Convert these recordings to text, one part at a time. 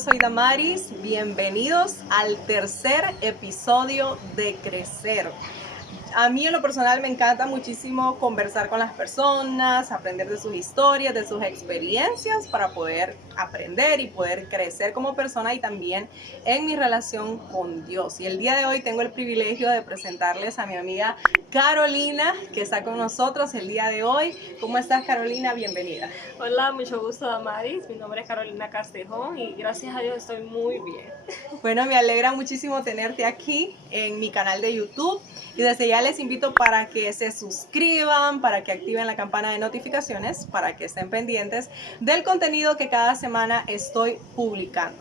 soy Damaris. Bienvenidos al tercer episodio de Crecer. A mí en lo personal me encanta muchísimo conversar con las personas, aprender de sus historias, de sus experiencias para poder aprender y poder crecer como persona y también en mi relación con Dios. Y el día de hoy tengo el privilegio de presentarles a mi amiga Carolina, que está con nosotros el día de hoy. ¿Cómo estás, Carolina? Bienvenida. Hola, mucho gusto, Damaris. Mi nombre es Carolina Castejón y gracias a Dios estoy muy bien. Bueno, me alegra muchísimo tenerte aquí en mi canal de YouTube y desde ya les invito para que se suscriban, para que activen la campana de notificaciones, para que estén pendientes del contenido que cada semana estoy publicando.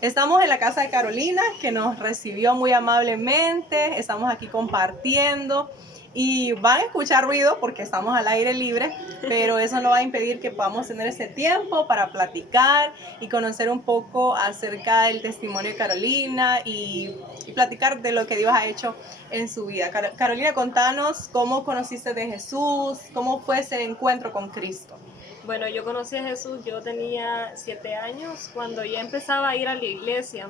Estamos en la casa de Carolina, que nos recibió muy amablemente, estamos aquí compartiendo. Y van a escuchar ruido porque estamos al aire libre, pero eso no va a impedir que podamos tener ese tiempo para platicar y conocer un poco acerca del testimonio de Carolina y platicar de lo que Dios ha hecho en su vida. Carolina, contanos cómo conociste de Jesús, cómo fue ese encuentro con Cristo. Bueno, yo conocí a Jesús, yo tenía 7 años, cuando ya empezaba a ir a la iglesia.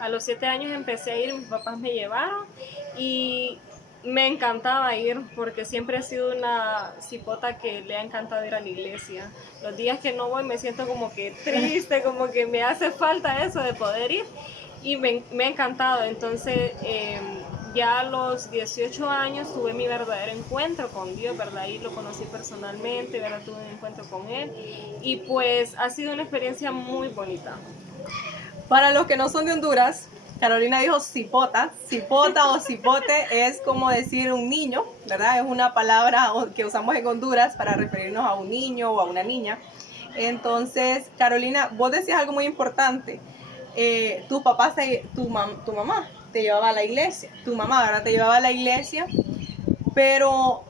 A los 7 años empecé a ir, mis papás me llevaron y me encantaba ir porque siempre he sido una cipota que le ha encantado ir a la iglesia. Los días que no voy me siento como que triste, como que me hace falta eso de poder ir y me ha encantado. Entonces, ya a los 18 años tuve mi verdadero encuentro con Dios, ¿verdad? Y lo conocí personalmente, ¿verdad? Tuve un encuentro con Él y pues ha sido una experiencia muy bonita. Para los que no son de Honduras, Carolina dijo cipota. Cipota o cipote es como decir un niño, ¿verdad? Es una palabra que usamos en Honduras para referirnos a un niño o a una niña. Entonces, Carolina, vos decías algo muy importante. Tu papá, tu mamá te llevaba a la iglesia. Tu mamá, ¿verdad? Te llevaba a la iglesia. Pero,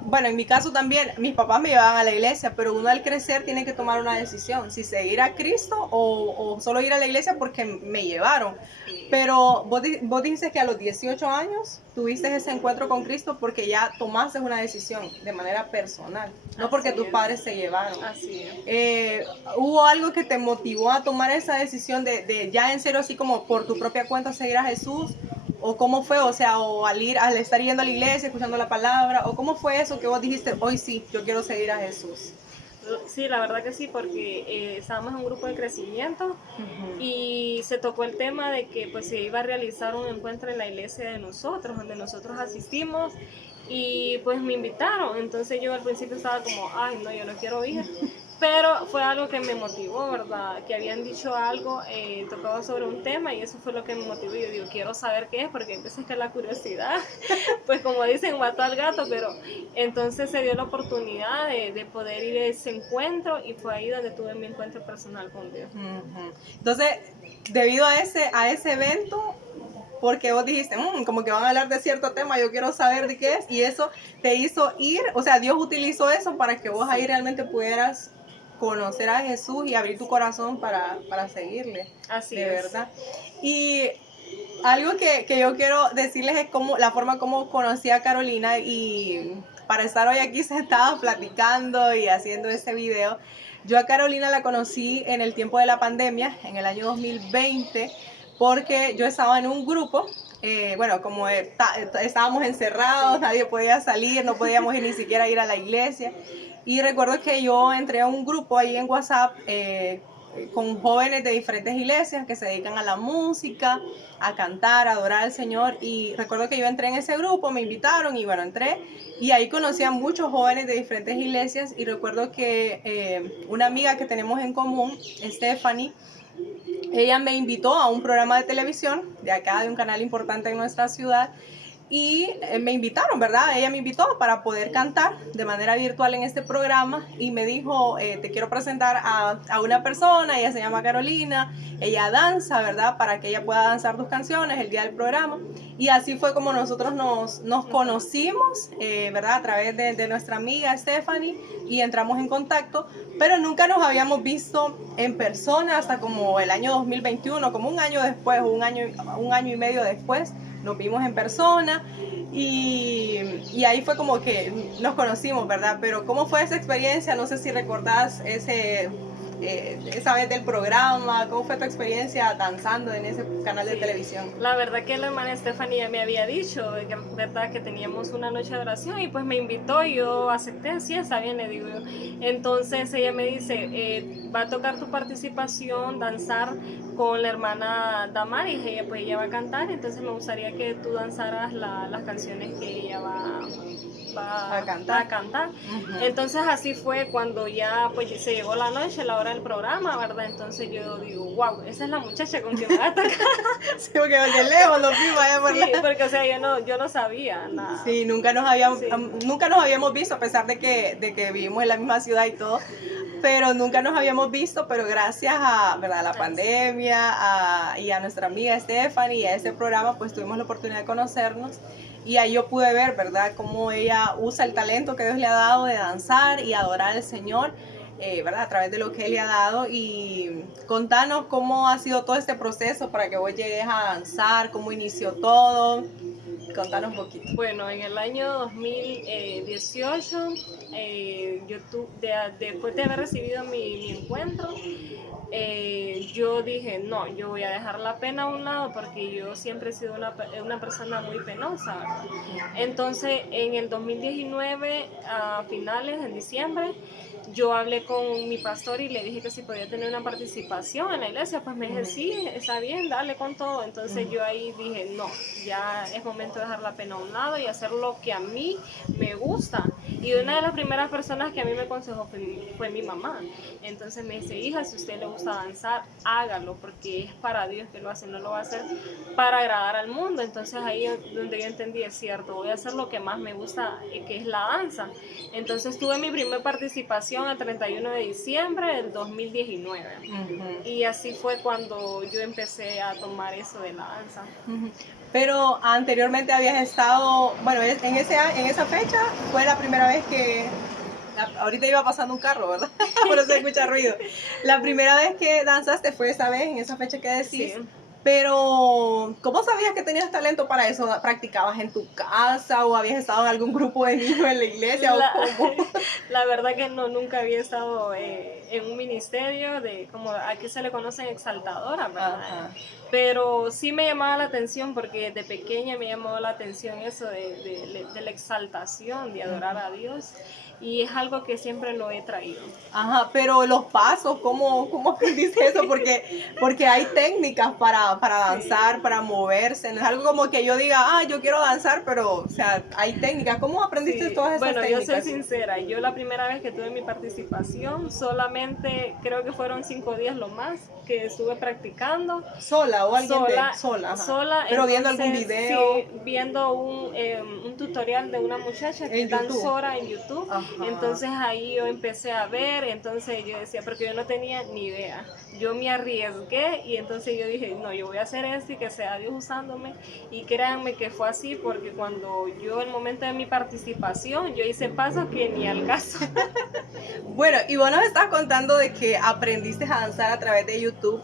bueno, en mi caso también, mis papás me llevaban a la iglesia, pero uno al crecer tiene que tomar una decisión, si seguir a Cristo o solo ir a la iglesia porque me llevaron. Pero vos dijiste que a los 18 años tuviste ese encuentro con Cristo porque ya tomaste una decisión de manera personal, no porque tus padres te llevaron. Así es. ¿Hubo algo que te motivó a tomar esa decisión de ya en serio, así como por tu propia cuenta, seguir a Jesús? ¿O cómo fue? O sea, o al estar yendo a la iglesia, escuchando la palabra, ¿o cómo fue eso que vos dijiste, hoy sí, yo quiero seguir a Jesús? Sí, la verdad que sí, porque estábamos en un grupo de crecimiento y se tocó el tema de que pues se iba a realizar un encuentro en la iglesia de nosotros, donde nosotros asistimos y pues me invitaron. Entonces yo al principio estaba como, ay no, yo no quiero ir. Pero fue algo que me motivó, ¿verdad? Que habían dicho algo, tocaba sobre un tema y eso fue lo que me motivó. Yo digo, quiero saber qué es, porque a veces que la curiosidad, pues como dicen, mató al gato, pero entonces se dio la oportunidad de poder ir a ese encuentro y fue ahí donde tuve mi encuentro personal con Dios. Entonces, debido a ese evento, porque vos dijiste, como que van a hablar de cierto tema, yo quiero saber de qué es, y eso te hizo ir, o sea, Dios utilizó eso para que vos ahí realmente pudieras conocer a Jesús y abrir tu corazón para seguirle. Así de es. verdad. Y algo que yo quiero decirles es como la forma como conocí a Carolina y para estar hoy aquí sentada platicando y haciendo este video. Yo a Carolina la conocí en el tiempo de la pandemia, en el año 2020, porque yo estaba en un grupo, bueno, como estábamos encerrados, nadie podía salir, no podíamos ni siquiera ir a la iglesia. Y recuerdo que yo entré a un grupo ahí en WhatsApp con jóvenes de diferentes iglesias que se dedican a la música, a cantar, a adorar al Señor. Y recuerdo que yo entré en ese grupo, me invitaron y bueno, entré. Y ahí conocí a muchos jóvenes de diferentes iglesias. Y recuerdo que una amiga que tenemos en común, Stephanie, ella me invitó a un programa de televisión de acá, de un canal importante en nuestra ciudad. Y me invitaron, ¿verdad? Ella me invitó para poder cantar de manera virtual en este programa y me dijo, te quiero presentar a una persona, ella se llama Carolina, ella danza, ¿verdad? Para que ella pueda danzar tus canciones el día del programa. Y así fue como nosotros nos conocimos, ¿verdad? A través de nuestra amiga Stephanie y entramos en contacto, pero nunca nos habíamos visto en persona hasta como el año 2021, como un año después, un año y medio después. Nos vimos en persona y ahí fue como que nos conocimos, ¿verdad? Pero ¿cómo fue esa experiencia? No sé si recordás esa vez del programa? ¿Cómo fue tu experiencia danzando en ese canal de Sí. televisión? La verdad que la hermana Estefanía me había dicho, verdad, que teníamos una noche de oración y pues me invitó y yo acepté, sí, está bien, le digo yo. Entonces ella me dice, va a tocar tu participación, danzar con la hermana Damaris, ella pues ella va a cantar, entonces me gustaría que tú danzaras las canciones que ella va A cantar. a cantar. Ujú. Entonces así fue cuando ya pues se llegó la noche, la hora del programa, ¿verdad? Entonces yo digo, wow, esa es la muchacha con quien me va a tocar. Sí, porque de lejos lo vimos, Sí, ¿verdad? porque o sea, yo no sabía nada. Sí, nunca nos habíamos visto, a pesar de que vivimos en la misma ciudad y todo, pero nunca nos habíamos visto, pero gracias a, ¿verdad?, a la pandemia y a nuestra amiga Stephanie y a ese programa, pues tuvimos la oportunidad de conocernos y ahí yo pude ver, ¿verdad?, cómo ella usa el talento que Dios le ha dado de danzar y adorar al Señor, ¿verdad?, a través de lo que Él le ha dado. Y contanos cómo ha sido todo este proceso para que vos llegues a danzar, cómo inició todo. Contanos un poquito. Bueno, en el año 2018, después de haber recibido mi encuentro, yo dije, no, yo voy a dejar la pena a un lado porque yo siempre he sido una persona muy penosa, ¿verdad? Entonces, en el 2019, a finales, en diciembre, yo hablé con mi pastor y le dije que si podía tener una participación en la iglesia, pues me dije, sí, está bien, dale con todo. Entonces yo ahí dije, no, ya es momento de dejar la pena a un lado y hacer lo que a mí me gusta. Y una de las primeras personas que a mí me aconsejó fue mi mamá. Entonces me dice, hija, si a usted le gusta danzar, hágalo, porque es para Dios que lo hace, no lo va a hacer para agradar al mundo. Entonces ahí es donde yo entendí, es cierto, voy a hacer lo que más me gusta, que es la danza. Entonces tuve mi primera participación el 31 de diciembre del 2019. Y así fue cuando yo empecé a tomar eso de la danza. Pero anteriormente habías estado, bueno, en esa fecha fue la primera vez que, ahorita iba pasando un carro, ¿verdad? Por eso se escucha ruido. La primera vez que danzaste fue esa vez, en esa fecha que decís. Sí. Pero, ¿cómo sabías que tenías talento para eso? ¿Practicabas en tu casa o habías estado en algún grupo de niños en la iglesia o cómo? La verdad que no, nunca había estado en un ministerio de, como aquí se le conocen, exaltadora, ¿verdad? Ajá. Pero sí me llamaba la atención porque de pequeña me llamó la atención eso de la exaltación, de adorar a Dios. Y es algo que siempre lo he traído. Ajá, pero los pasos, ¿cómo aprendiste eso? Porque hay técnicas para danzar, para moverse. No es algo como que yo diga, yo quiero danzar, pero, o sea, hay técnicas. ¿Cómo aprendiste Sí. todas esas Bueno, técnicas? yo soy sincera, yo la primera vez que tuve mi participación, solamente creo que fueron 5 días lo más que estuve practicando. ¿Sola o alguien Sola, ajá. sola. Pero Entonces, viendo algún video. Sí, viendo un tutorial de una muchacha que En es YouTube. danzora en YouTube. Ajá. Entonces ahí yo empecé a ver, entonces yo decía, porque yo no tenía ni idea. Yo me arriesgué y entonces yo dije, no, yo voy a hacer esto y que sea Dios usándome. Y créanme que fue así, porque cuando yo, el momento de mi participación, yo hice pasos que ni al caso. Bueno, y vos nos estás contando de que aprendiste a danzar a través de YouTube.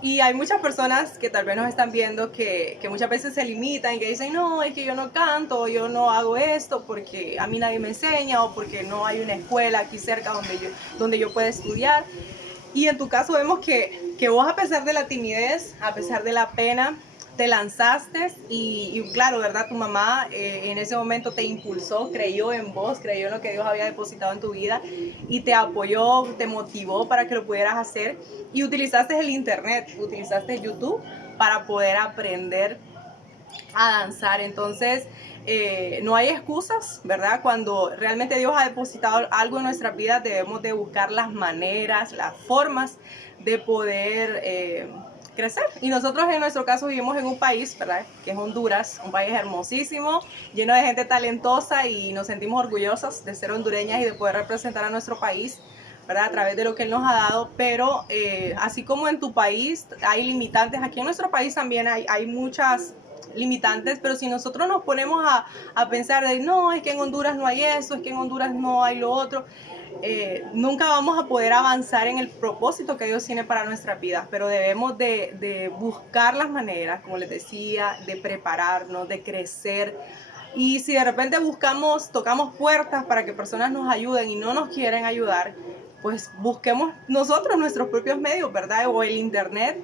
Y hay muchas personas que tal vez nos están viendo que muchas veces se limitan, que dicen, no, es que yo no canto, yo no hago esto porque a mí nadie me enseña o porque no hay una escuela aquí cerca donde yo pueda estudiar. Y en tu caso vemos que vos, a pesar de la timidez, a pesar de la pena, te lanzaste y claro, ¿verdad? Tu mamá en ese momento te impulsó, creyó en vos, creyó en lo que Dios había depositado en tu vida y te apoyó, te motivó para que lo pudieras hacer y utilizaste el internet, utilizaste YouTube para poder aprender a danzar. Entonces, no hay excusas, ¿verdad? Cuando realmente Dios ha depositado algo en nuestras vidas, debemos de buscar las maneras, las formas de poder crecer. Y nosotros en nuestro caso vivimos en un país, ¿verdad?, que es Honduras, un país hermosísimo, lleno de gente talentosa y nos sentimos orgullosas de ser hondureñas y de poder representar a nuestro país, ¿verdad?, a través de lo que Él nos ha dado. Pero así como en tu país hay limitantes, aquí en nuestro país también hay muchas limitantes, pero si nosotros nos ponemos a pensar de no, es que en Honduras no hay eso, es que en Honduras no hay lo otro, nunca vamos a poder avanzar en el propósito que Dios tiene para nuestras vidas. Pero debemos de buscar las maneras, como les decía, de prepararnos, de crecer. Y si de repente tocamos puertas para que personas nos ayuden y no nos quieren ayudar, pues busquemos nosotros nuestros propios medios, ¿verdad? O el internet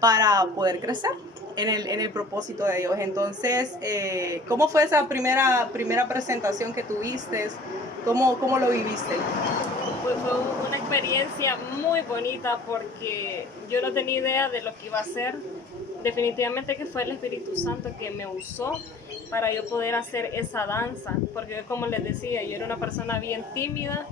para poder crecer en el propósito de Dios. Entonces, ¿cómo fue esa primera presentación que tuviste? ¿Cómo lo viviste? Pues fue una experiencia muy bonita porque yo no tenía idea de lo que iba a hacer. Definitivamente que fue el Espíritu Santo que me usó para yo poder hacer esa danza, porque como les decía, yo era una persona bien tímida,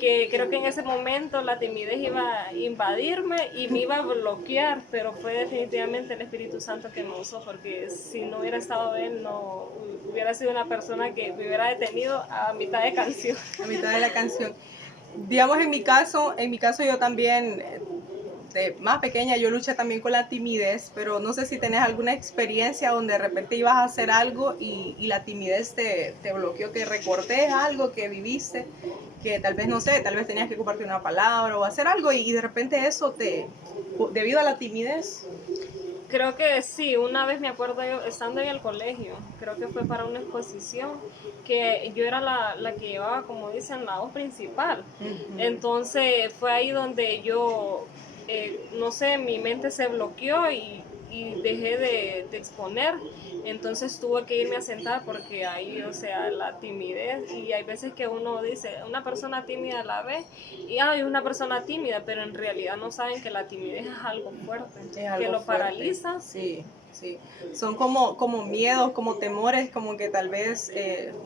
que creo que en ese momento la timidez iba a invadirme y me iba a bloquear, pero fue definitivamente el Espíritu Santo que me usó, porque si no hubiera estado él, no hubiera sido una persona que me hubiera detenido a mitad de canción. A mitad de la canción. Digamos, en mi caso yo también, de más pequeña, yo luché también con la timidez, pero no sé si tenés alguna experiencia donde de repente ibas a hacer algo y la timidez te bloqueó, que recordés algo que viviste, que tal vez, no sé, tal vez tenías que compartir una palabra o hacer algo y de repente eso debido a la timidez. Creo que sí, una vez me acuerdo yo estando en el colegio, creo que fue para una exposición, que yo era la que llevaba, como dicen, la voz principal. Entonces fue ahí donde yo, no sé, mi mente se bloqueó y dejé de exponer. Entonces tuve que irme a sentar porque ahí, o sea, la timidez, y hay veces que uno dice, una persona tímida la ve y es una persona tímida, pero en realidad no saben que la timidez es algo fuerte, Es algo que lo fuerte. paraliza. Sí, sí. Son como miedos, como temores, como que tal vez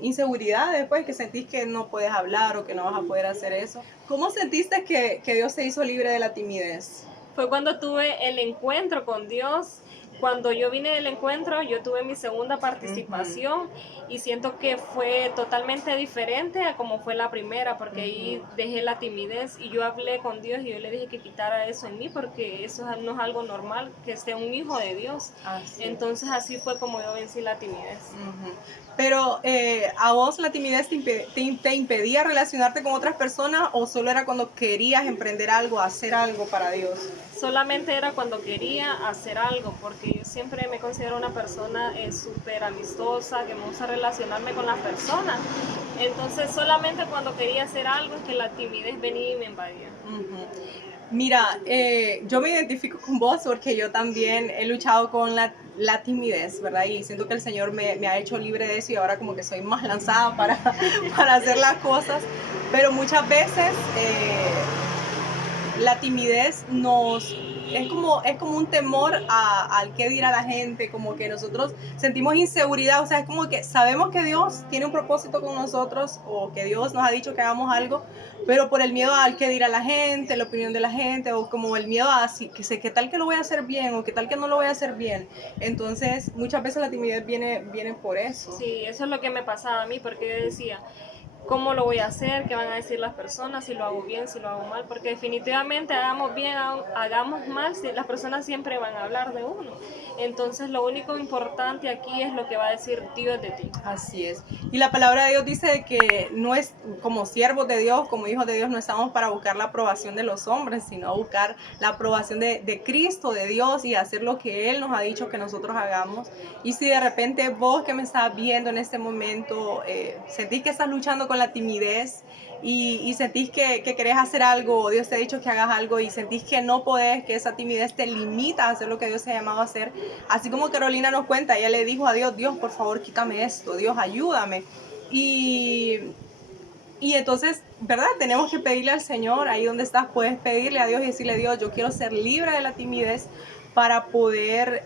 inseguridades, pues, que sentís que no puedes hablar o que no vas a poder hacer eso. ¿Cómo sentiste que Dios te hizo libre de la timidez? Fue cuando tuve el encuentro con Dios. Cuando yo vine del encuentro, yo tuve mi segunda participación y siento que fue totalmente diferente a como fue la primera, porque ahí dejé la timidez y yo hablé con Dios y yo le dije que quitara eso en mí, porque eso no es algo normal, que esté un hijo de Dios. Entonces así fue como yo vencí la timidez. Pero ¿a vos la timidez te impedía relacionarte con otras personas o solo era cuando querías emprender algo, hacer algo para Dios? Solamente era cuando quería hacer algo, porque yo siempre me considero una persona súper amistosa, que me gusta relacionarme con las personas. Entonces solamente cuando quería hacer algo es que la timidez venía y me invadía. Mira, yo me identifico con vos porque yo también he luchado con la timidez, ¿verdad? Y siento que el Señor me ha hecho libre de eso y ahora como que soy más lanzada para hacer las cosas. Pero muchas veces la timidez es como un temor al qué dirá la gente, como que nosotros sentimos inseguridad, o sea, es como que sabemos que Dios tiene un propósito con nosotros o que Dios nos ha dicho que hagamos algo, pero por el miedo al qué dirá la gente, la opinión de la gente, o como el miedo a qué tal que lo voy a hacer bien o qué tal que no lo voy a hacer bien. Entonces, muchas veces la timidez viene por eso. Sí, eso es lo que me pasaba a mí, porque yo decía, ¿cómo lo voy a hacer? ¿Qué van a decir las personas? Si lo hago bien, si lo hago mal, porque definitivamente hagamos bien, hagamos mal, las personas siempre van a hablar de uno. Entonces lo único importante aquí es lo que va a decir Dios de ti. Así es. Y la palabra de Dios dice que no es como siervos de Dios, como hijos de Dios, no estamos para buscar la aprobación de los hombres, sino buscar la aprobación de Cristo, de Dios y hacer lo que Él nos ha dicho que nosotros hagamos. Y si de repente vos que me estás viendo en este momento, sentís que estás luchando con la timidez y sentís que querés hacer algo, Dios te ha dicho que hagas algo y sentís que no podés, que esa timidez te limita a hacer lo que Dios te ha llamado a hacer, así como Carolina nos cuenta, ella le dijo a Dios, Dios, por favor, quítame esto, Dios, ayúdame. Y entonces, ¿verdad? Tenemos que pedirle al Señor, ahí donde estás, puedes pedirle a Dios y decirle, Dios, yo quiero ser libre de la timidez para poder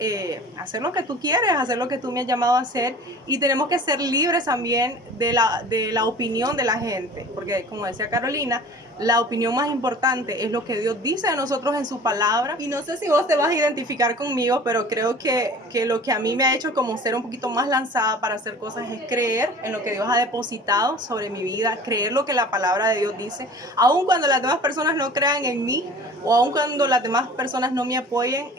hacer lo que tú quieres, hacer lo que tú me has llamado a hacer. Y tenemos que ser libres también de la opinión de la gente, porque como decía Carolina, la opinión más importante es lo que Dios dice de nosotros en su palabra. Y no sé si vos te vas a identificar conmigo, pero creo que lo que a mí me ha hecho como ser un poquito más lanzada para hacer cosas es creer en lo que Dios ha depositado sobre mi vida, creer lo que la palabra de Dios dice, aun cuando las demás personas no crean en mí o aun cuando las demás personas no me apoyen.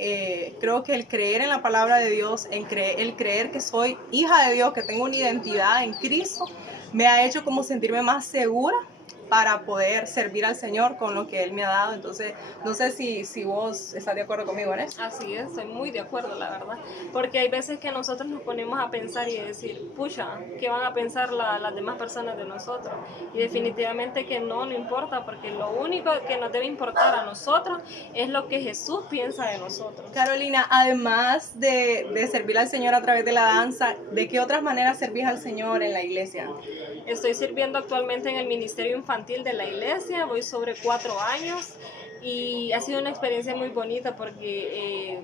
Creo que el creer en la palabra de Dios, el creer que soy hija de Dios, que tengo una identidad en Cristo, me ha hecho como sentirme más segura para poder servir al Señor con lo que Él me ha dado. Entonces, no sé si vos estás de acuerdo conmigo en eso. Así es, estoy muy de acuerdo, la verdad. Porque hay veces que nosotros nos ponemos a pensar y decir, pucha, ¿qué van a pensar las demás personas de nosotros? Y definitivamente que no importa, porque lo único que nos debe importar a nosotros es lo que Jesús piensa de nosotros. Carolina, además de servir al Señor a través de la danza, ¿de qué otras maneras servís al Señor en la iglesia? Estoy sirviendo actualmente en el Ministerio Infantil de la iglesia, voy sobre 4 años y ha sido una experiencia muy bonita porque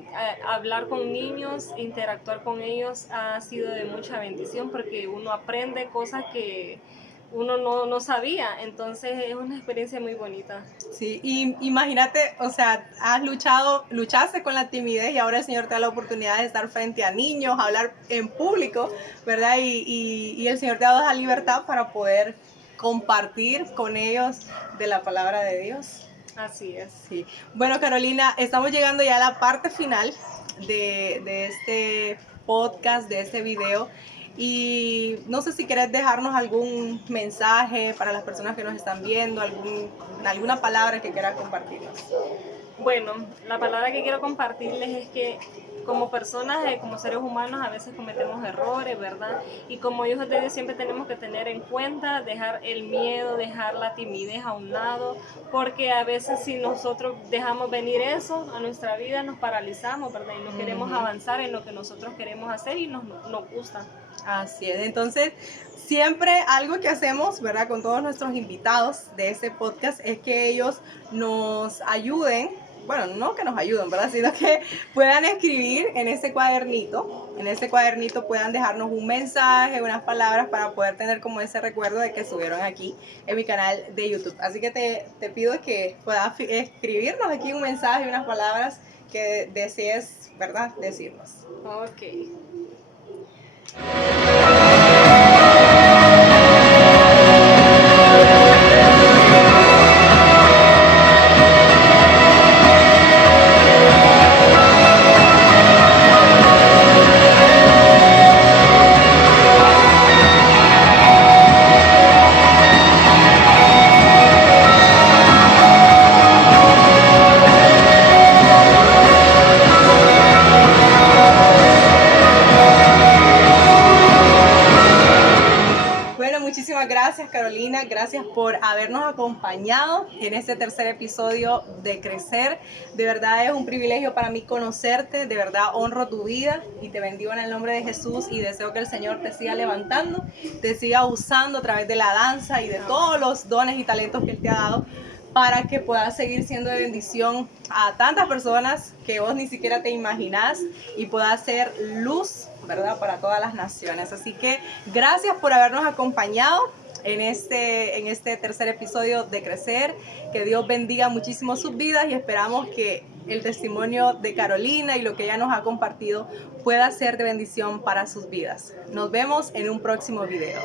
hablar con niños, interactuar con ellos ha sido de mucha bendición porque uno aprende cosas que uno no sabía, entonces es una experiencia muy bonita. Sí, y imagínate, o sea, luchaste con la timidez y ahora el Señor te da la oportunidad de estar frente a niños, hablar en público, ¿verdad? Y el Señor te ha dado esa libertad para poder compartir con ellos de la palabra de Dios. Así es. Sí. Bueno, Carolina, estamos llegando ya a la parte final de este podcast, de este video. Y no sé si querés dejarnos algún mensaje para las personas que nos están viendo, alguna palabra que quieras compartirnos. Bueno, la palabra que quiero compartirles es que como personas, como seres humanos, a veces cometemos errores, ¿verdad? Y como hijos de Dios siempre tenemos que tener en cuenta, dejar el miedo, dejar la timidez a un lado, porque a veces si nosotros dejamos venir eso a nuestra vida, nos paralizamos, ¿verdad? Y no queremos avanzar en lo que nosotros queremos hacer y nos gusta. Así es, entonces siempre algo que hacemos, ¿verdad? Con todos nuestros invitados de este podcast es que ellos nos ayuden, bueno, no que nos ayuden, ¿verdad? Sino que puedan escribir en ese cuadernito. En ese cuadernito puedan dejarnos un mensaje, unas palabras para poder tener como ese recuerdo de que estuvieron aquí en mi canal de YouTube. Así que te pido que puedas escribirnos aquí un mensaje, unas palabras que desees, ¿verdad? Decirnos. Ok. Muchísimas gracias, Carolina, gracias por habernos acompañado en este tercer episodio de Crecer. De verdad es un privilegio para mí conocerte, de verdad honro tu vida y te bendigo en el nombre de Jesús y deseo que el Señor te siga levantando, te siga usando a través de la danza y de todos los dones y talentos que Él te ha dado para que puedas seguir siendo de bendición a tantas personas que vos ni siquiera te imaginás y puedas ser luz, ¿verdad?, para todas las naciones. Así que gracias por habernos acompañado en este tercer episodio de Crecer. Que Dios bendiga muchísimo sus vidas y esperamos que el testimonio de Carolina y lo que ella nos ha compartido pueda ser de bendición para sus vidas. Nos vemos en un próximo video.